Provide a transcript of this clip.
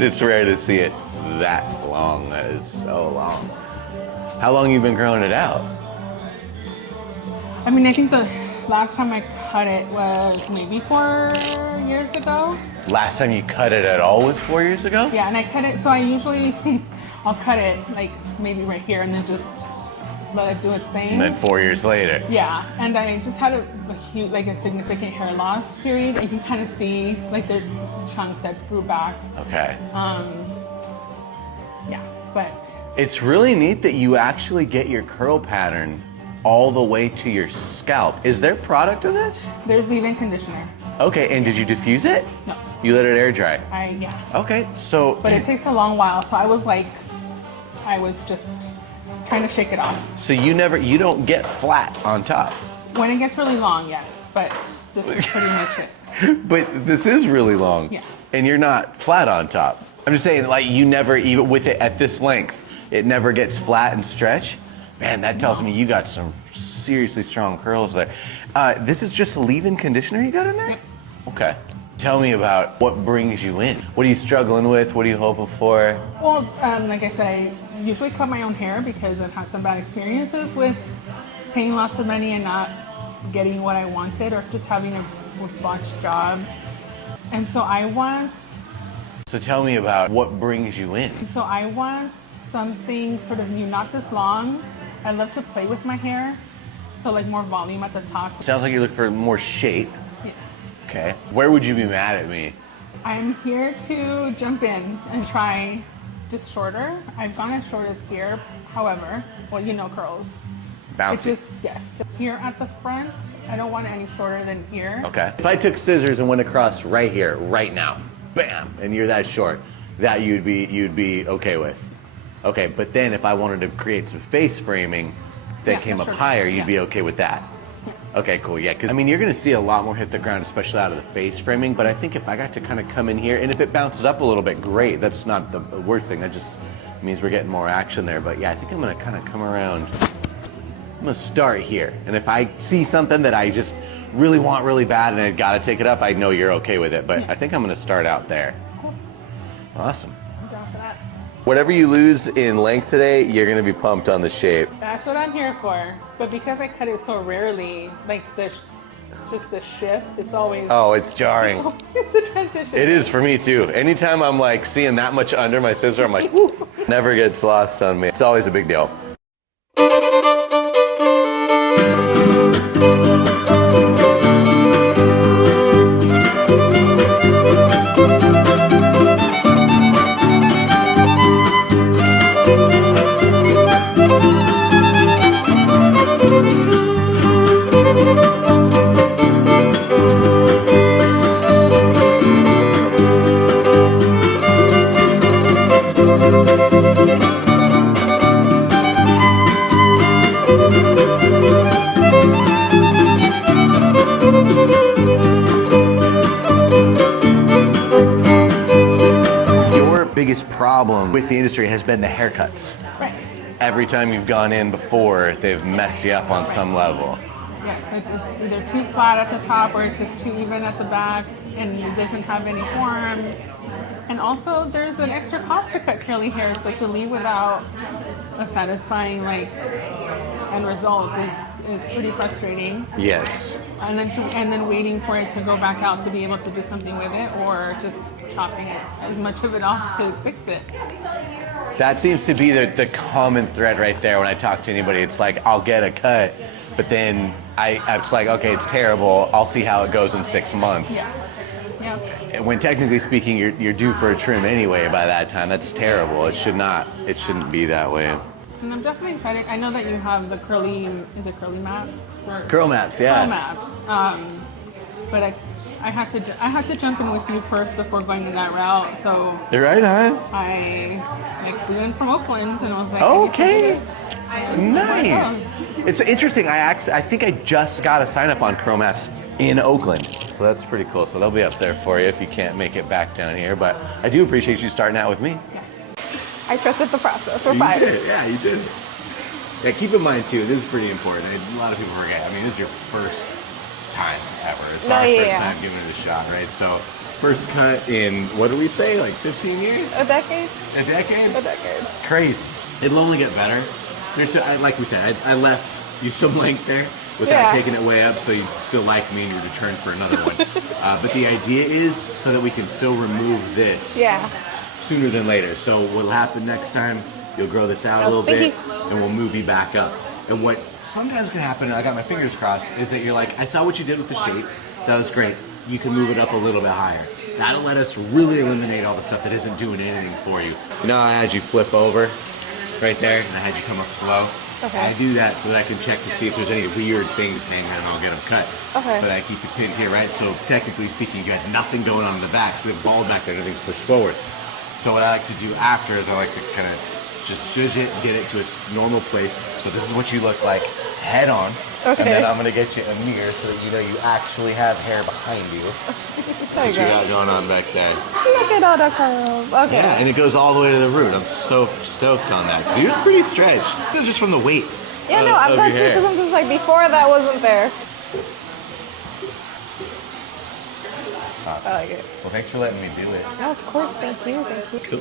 It's rare to see it that long. That is so long. How long you been growing it out? I mean, I think the last time I cut it was maybe 4 years ago. Last time you cut it at all was 4 years ago? Yeah, and I cut it, so I usually, I'll cut it like maybe right here and then just let it do its thing. And then 4 years later. Yeah, and I just had a huge, like a significant hair loss period. You can kind of see like there's chunks that grew back. Okay. Yeah, but It's really neat that you actually get your curl pattern all the way to your scalp. Is there product in this? there's leave-in conditioner. Okay, and did you diffuse it? No, You let it air dry. yeah, Okay, so but it takes a long while. So I was just trying to shake it off. so you don't get flat on top. When it gets really long, yes, but this is pretty much it. But this is really long. Yeah. And you're not flat on top. I'm just saying, like, you never, even with it at this length, it never gets flat and stretch. Man, that tells me you got some seriously strong curls there. This is just a leave-in conditioner you got in there? Yep. Okay. Tell me about what brings you in. What are you struggling with? What are you hoping for? Well, like I said, I usually cut my own hair because I've had some bad experiences with paying lots of money and not getting what I wanted, or just having a botched job. And so So tell me about what brings you in. I want something sort of new, not this long. I love to play with my hair, so like more volume at the top. Sounds like you look for more shape. Yeah. Okay. Where would you be mad at me? I'm here to jump in and try just shorter. I've gone as short as here, however, well, you know curls. It's Bouncy. just, yes. Here at the front, I don't want it any shorter than here. Okay. If I took scissors and went across right here, right now, bam, and you're that short, that you'd be okay with. Okay, but then if I wanted to create some face framing that Yeah, came up sure. higher, you'd Yeah. be okay with that. Okay, cool, yeah, because I mean, you're gonna see a lot more hit the ground, especially out of the face framing, but I think if I got to kind of come in here, and if it bounces up a little bit, great, that's not the worst thing, that just means we're getting more action there, but yeah, I think I'm gonna kind of come around. I'm gonna start here, and if I see something that I just really want really bad and I gotta take it up, I know you're okay with it, but I think I'm gonna start out there. Awesome. I'm down for that. Whatever you lose in length today, you're gonna be pumped on the shape. That's what I'm here for. But because I cut it so rarely, like just the shift, it's always Oh, it's jarring. it's a transition. It is for me too. Anytime I'm like seeing that much under my scissor, I'm like, whoo, never gets lost on me. It's always a big deal. Your biggest problem with the industry has been the haircuts. Right. Every time you've gone in before, they've messed you up on some level. Yes, it's either too flat at the top or it's just too even at the back and it doesn't have any form. And also there's an extra cost to cut curly hair, so to leave without a satisfying end result is pretty frustrating. Yes. And then waiting for it to go back out to be able to do something with it, or just chopping it as much of it off to fix it. That seems to be the common thread right there when I talk to anybody. It's like, I'll get a cut, but then I'm just like, okay, it's terrible. I'll see how it goes in 6 months. Yeah. And when technically speaking, you're due for a trim anyway by that time. That's terrible. It shouldn't be that way. And I'm definitely excited. I know that you have the curly map? Curl maps, yeah. Curl maps. But I had to jump in with you first before going in that route. So You're right, huh? I flew in from Oakland and I was like, Okay. I Nice. It's interesting. I think I just got a sign up on Curl Maps in Oakland. So that's pretty cool. So they'll be up there for you if you can't make it back down here. But I do appreciate you starting out with me. I trusted the process. We're You fine. did, yeah, you did. Yeah, keep in mind too, this is pretty important. A lot of people forget. I mean, this is your first time ever. It's our first time giving it a shot, right? So First cut in, what do we say, like 15 years? A decade? A decade? A decade. Crazy. It'll only get better. Like we said, I left you some length there without Yeah. taking it way up, so you still like me and you return for another one. But the idea is so that we can still remove this Yeah. sooner than later. So what'll happen next time, you'll grow this out a Oh, little thank bit, you. and we'll move you back up. And what sometimes can happen, and I got my fingers crossed, is that you're like, I saw what you did with the shape. That was great. You can move it up a little bit higher. That'll let us really eliminate all the stuff that isn't doing anything for you. You know, I had you flip over right there, and I had you come up slow. Okay. I do that so that I can check to see if there's any weird things hanging and I'll get them cut. Okay. But I keep it pinned here, right? So technically speaking, you got nothing going on in the back, so the ball back there, everything's pushed forward. So what I like to do after is I like to kind of just zhuzh it and get it to its normal place. So this is what you look like head on. Okay. And then I'm gonna get you a mirror so that you know you actually have hair behind you. There What you you go. got going on back there. Look at all the curls. Okay. Yeah, and it goes all the way to the root. I'm so stoked on that. 'Cause you're pretty stretched. This is just from the weight. Yeah, no, I'm of not your sure hair. because I'm just like, before that wasn't there. Awesome. I like it. Well, thanks for letting me do it. No, of course. Thank you. Thank you. Cool.